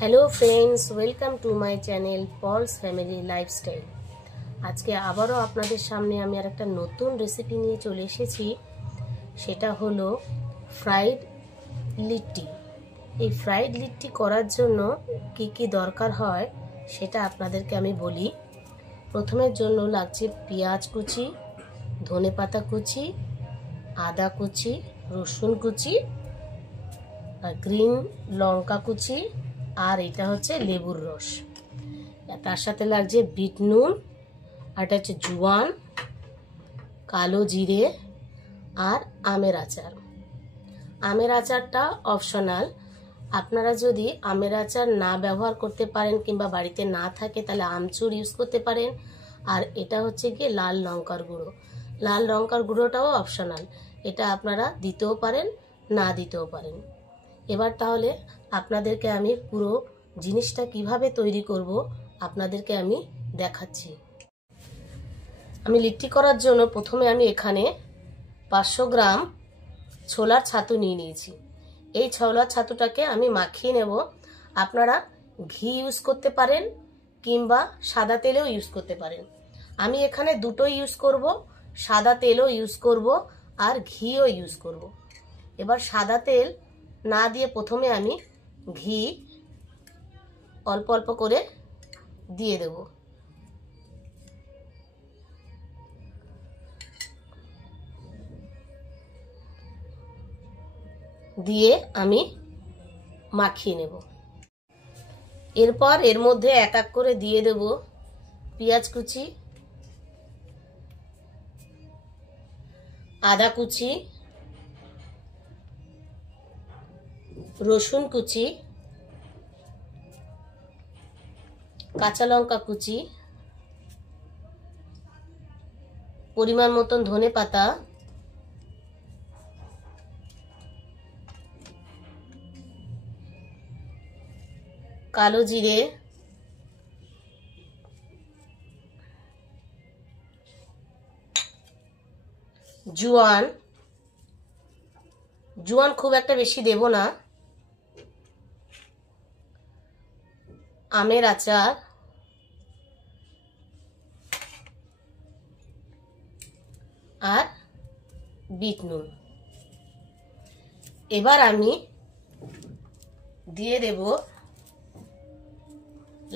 Hello friends, welcome to my channel Paul's family lifestyle. আজকে আবারও আপনাদের সামনে আমি আর একটা নতুন রেসিপি নিয়ে চলে এসেছি। সেটা হলো ফ্রাইড লিট্টি। এই ফ্রাইড লিট্টি করার জন্য কি কি দরকার হয় সেটা আপনাদেরকে আমি বলি। প্রথমের জন্য লাগছে পেঁয়াজ কুচি, ধনেপাতা কুচি, আদা কুচি, রসুন কুচি, গ্রিন লঙ্কা কুচি, আর এটা হচ্ছে লেবুর রস। তার সাথে লাগছে বিট নুন, আর এটা হচ্ছে জোয়ান, কালো জিরে, আর আমের আচার। আমের আচারটা অপশনাল। আপনারা যদি আমের আচার না ব্যবহার করতে পারেন কিংবা বাড়িতে না থাকে তাহলে আমচুর ইউজ করতে পারেন। আর এটা হচ্ছে গিয়ে লাল লঙ্কার গুঁড়ো। লাল লঙ্কার গুঁড়োটাও অপশনাল, এটা আপনারা দিতেও পারেন, না দিতেও পারেন। এবার তাহলে আপনাদেরকে আমি পুরো জিনিসটা কিভাবে তৈরি করব আপনাদেরকে আমি দেখাচ্ছি। আমি লিট্টি করার জন্য প্রথমে আমি এখানে 500 গ্রাম ছোলার ছাতু নিয়ে নিয়েছি। এই ছোলার ছাতুটাকে আমি মাখিয়ে নেব। আপনারা ঘি ইউজ করতে পারেন কিংবা সাদা তেলও ইউজ করতে পারেন। আমি এখানে দুটোই ইউজ করব, সাদা তেলও ইউজ করব আর ঘিও ইউজ করব। এবার সাদা তেল না দিয়ে প্রথমে আমি ঘি অল্প অল্প করে দিয়ে দেব। দিয়ে আমি মাখিয়ে নেব। এরপর এর মধ্যে এক এক করে দিয়ে দেব পেঁয়াজ কুচি, আদা কুচি, রসুন কুচি, কাঁচা লঙ্কা কুচি, পরিমাণ মতন ধনে পাতা, কালো জিরে, জোয়ান। জোয়ান খুব একটা বেশি দেব না। আমের আচার, আর বিট নুন। এবার আমি দিয়ে দেব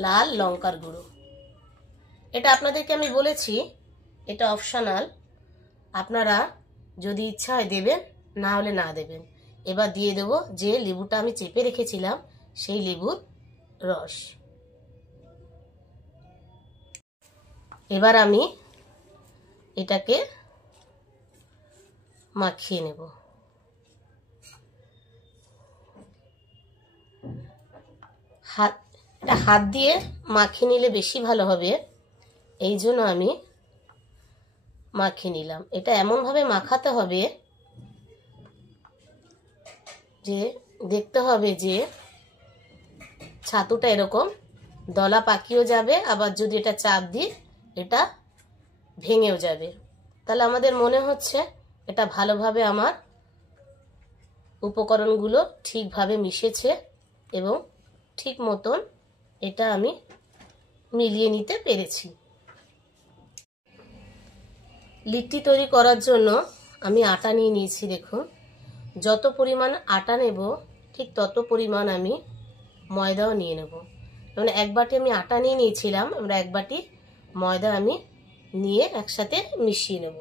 লাল লঙ্কার গুঁড়ো। এটা আপনাদেরকে আমি বলেছি এটা অপশনাল, আপনারা যদি ইচ্ছা হয় দেবেন, না হলে না দেবেন। এবার দিয়ে দেব যে লেবুটা আমি চেপে রেখেছিলাম সেই লেবুর রস। এবার আমি এটাকে মাখিয়ে নেব। হাত দিয়ে মাখিয়ে নিলে বেশি ভালো হবে, এই জন্য আমি মাখিয়ে নিলাম। এটা এমনভাবে মাখাতে হবে যে দেখতে হবে যে ছাতুটা এরকম দলা পাকিয়েও যাবে, আবার যদি এটা চাপ দিই এটা ভেঙেও যাবে। তাহলে আমাদের মনে হচ্ছে এটা ভালোভাবে আমার উপকরণগুলো ঠিকভাবে মিশেছে এবং ঠিক মতন এটা আমি মিলিয়ে নিতে পেরেছি। লিট্টি তৈরি করার জন্য আমি আটা নিয়ে নিয়েছি। দেখুন, যত পরিমাণ আটা নেব ঠিক তত পরিমাণ আমি ময়দাও নিয়ে নেব। মানে এক বাটি আমি আটা নিয়ে নিয়েছিলাম, আমরা এক বাটি ময়দা আমি নিয়ে একসাথে মিশিয়ে নেব।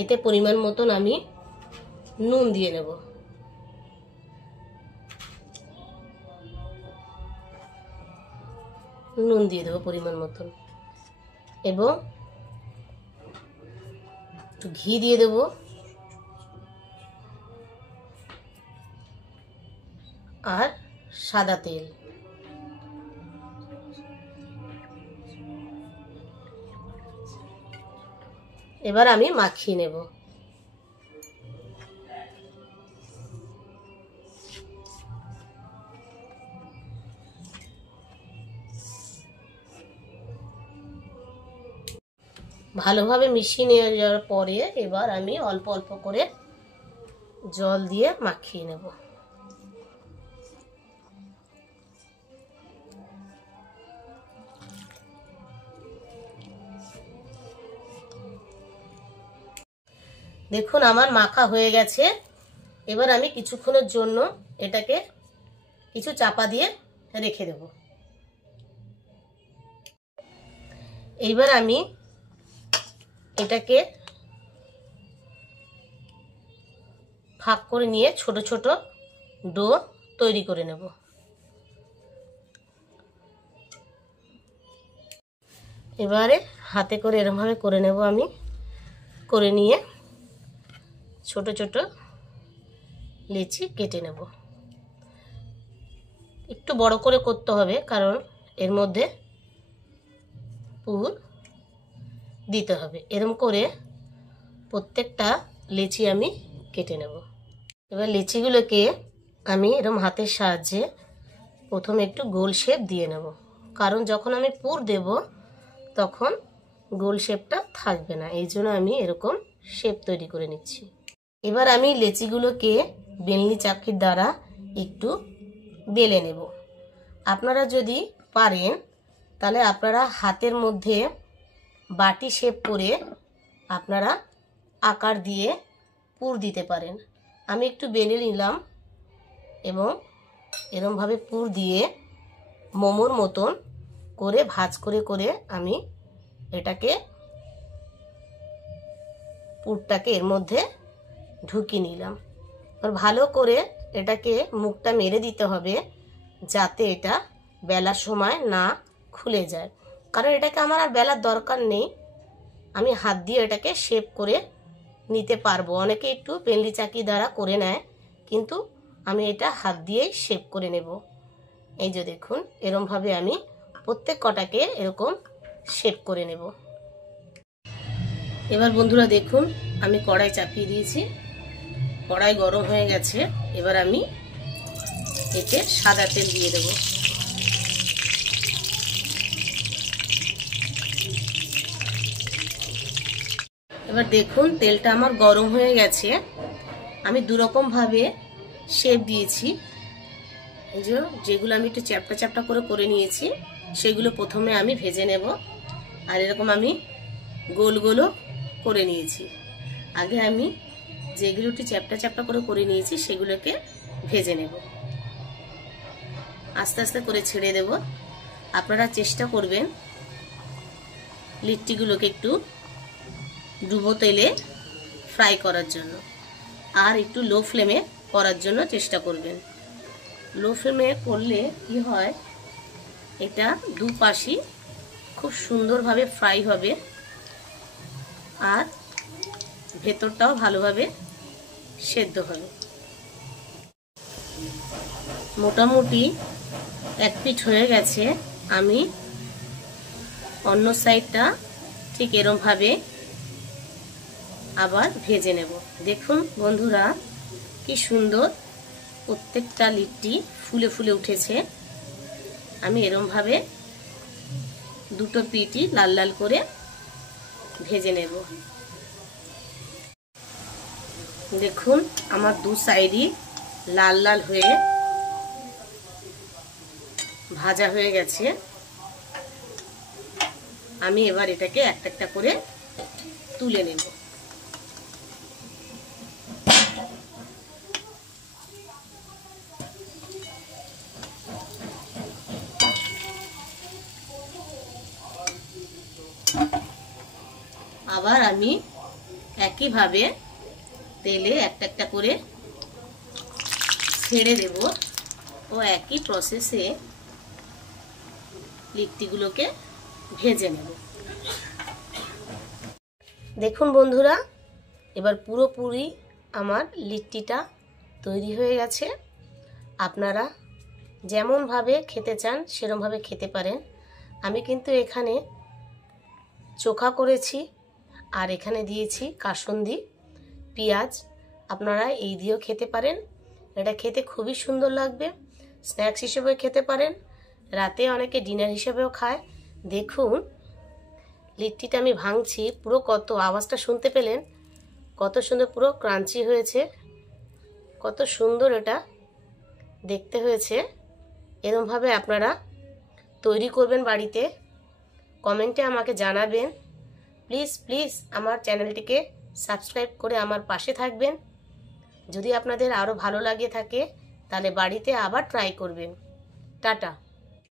এতে পরিমাণ মতন আমি নুন দিয়ে নেব। নুন দিয়ে দেবো পরিমাণ মতন, এবং একটু ঘি দিয়ে দেব, আর সাদা তেল। এবার আমি মাখিয়ে নেব। ভালোভাবে মিশিয়ে নিয়ে যাওয়ার পরে এবার আমি অল্প অল্প করে জল দিয়ে মাখিয়ে নেব। দেখুন আমার মাখা হয়ে গেছে। এবার আমি কিছুক্ষণের জন্য এটাকে কিছু চাপা দিয়ে রেখে দেব। এইবার আমি এটাকে ভাগ করে নিয়ে ছোট ছোট ডো তৈরি করে নেব। এবারে হাতে করে এরকমভাবে করে নেব আমি। করে নিয়ে ছোট ছোট লিচি কেটে নেব। একটু বড় করে করতে হবে, কারণ এর মধ্যে পুর দিতে হবে। এরকম করে প্রত্যেকটা লিচি আমি কেটে নেব। এবার লিচিগুলোকে আমি এরকম হাতের সাহায্যে প্রথমে একটু গোল শেপ দিয়ে নেব, কারণ যখন আমি পুর দেব তখন গোল শেপটা থাকবে না, এই জন্য আমি এরকম শেপ তৈরি করে নিচ্ছি। এবার আমি লিচিগুলোকে বেলনি চাকির দ্বারা একটু বেলে নেব। আপনারা যদি পারেন তাহলে আপনারা হাতের মধ্যে বাটি শেপ করে আপনারা আকার দিয়ে পুর দিতে পারেন। আমি একটু বেলে নিলাম এবং এরমভাবে পুর দিয়ে মোমোর মতন করে ভাঁজ করে করে আমি এটাকে পুরটাকে এর মধ্যে ঢুকিয়ে নিলাম। আর ভালো করে এটাকে মুখটা মেরে দিতে হবে, যাতে এটা বেলার সময় না খুলে যায়, কারণ এটাকে আমার আর বেলার দরকার নেই। আমি হাত দিয়ে এটাকে শেপ করে নিতে পারবো। অনেকে একটু পেনলি চাকি দ্বারা করে নেয়, কিন্তু আমি এটা হাত দিয়েই শেপ করে নেব। এই যে দেখুন, এরমভাবে আমি প্রত্যেক কটাকে এরকম শেপ করে নেব। এবার বন্ধুরা দেখুন, আমি কড়াই চাপিয়ে দিয়েছি, কড়াই গরম হয়ে গেছে। এবার আমি এতে সাদা তেল দিয়ে দেব। এবার দেখুন তেলটা আমার গরম হয়ে গেছে। আমি দুরকম ভাবে শেপ দিয়েছি। এই যে যেগুলো আমি একটু চ্যাপটা চ্যাপটা করে করে নিয়েছি, সেগুলো প্রথমে আমি ভেজে নেব। আর এরকম আমি গোল গোলও করে নিয়েছি। আগে আমি যেগুলো একটু চ্যাপটা চ্যাপটা করে করে নিয়েছি সেগুলোকে ভেজে নেব। আস্তে আস্তে করে ছেড়ে দেব। আপনারা চেষ্টা করবেন লিট্টিগুলোকে একটু ডুবো তেলে ফ্রাই করার জন্য, আর একটু লো ফ্লেমে করার জন্য চেষ্টা করবেন। লো ফ্লেমে করলে কি হয়, এটা দুপাশই খুব সুন্দরভাবে ফ্রাই হবে আর ভেতরটাও ভালোভাবে সেদ্ধ হবে। মোটামুটি এক পিঠ হয়ে গেছে। আমি অন্য সাইডটা ঠিক এরমভাবে আবার ভেজে নেব। দেখুন বন্ধুরা কি সুন্দর প্রত্যেকটা লিট্টি ফুলে ফুলে উঠেছে। আমি এরমভাবে দুটো পিঠই লাল লাল করে ভেজে নেব। দেখুন আমার দু সাইডই লাল লাল হয়ে ভাজা হয়ে গেছে। আমি এবার এটাকে একটা একটা করে তুলে নেব। আবার আমি একইভাবে তেলে একটা একটা করে ছেড়ে দেব ও একই প্রসেসে লিট্টিগুলোকে ভেজে নেব। দেখুন বন্ধুরা, এবার পুরোপুরি আমার লিট্টিটা তৈরি হয়ে গেছে। আপনারা যেমনভাবে খেতে চান সেরকমভাবে খেতে পারেন। আমি কিন্তু এখানে চোখা করেছি আর এখানে দিয়েছি কাসুন্দি পেঁয়াজ। আপনারা এই দিয়েও খেতে পারেন। এটা খেতে খুবই সুন্দর লাগবে। স্ন্যাক্স হিসেবেও খেতে পারেন, রাতে অনেকে ডিনার হিসেবেও খায়। দেখুন লিট্টিটা আমি ভাঙছি, পুরো কত আওয়াজটা শুনতে পেলেন, কত সুন্দর পুরো ক্রাঞ্চি হয়েছে। কত সুন্দর এটা দেখতে হয়েছে। এরকমভাবে আপনারা তৈরি করবেন বাড়িতে, কমেন্টে আমাকে জানাবেন। প্লিজ প্লিজ আমার চ্যানেলটিকে সাবস্ক্রাইব করে আমার পাশে থাকবেন। যদি আপনাদের আরও ভালো লাগে থাকে তাহলে বাড়িতে আবার ট্রাই করবেন। টাটা।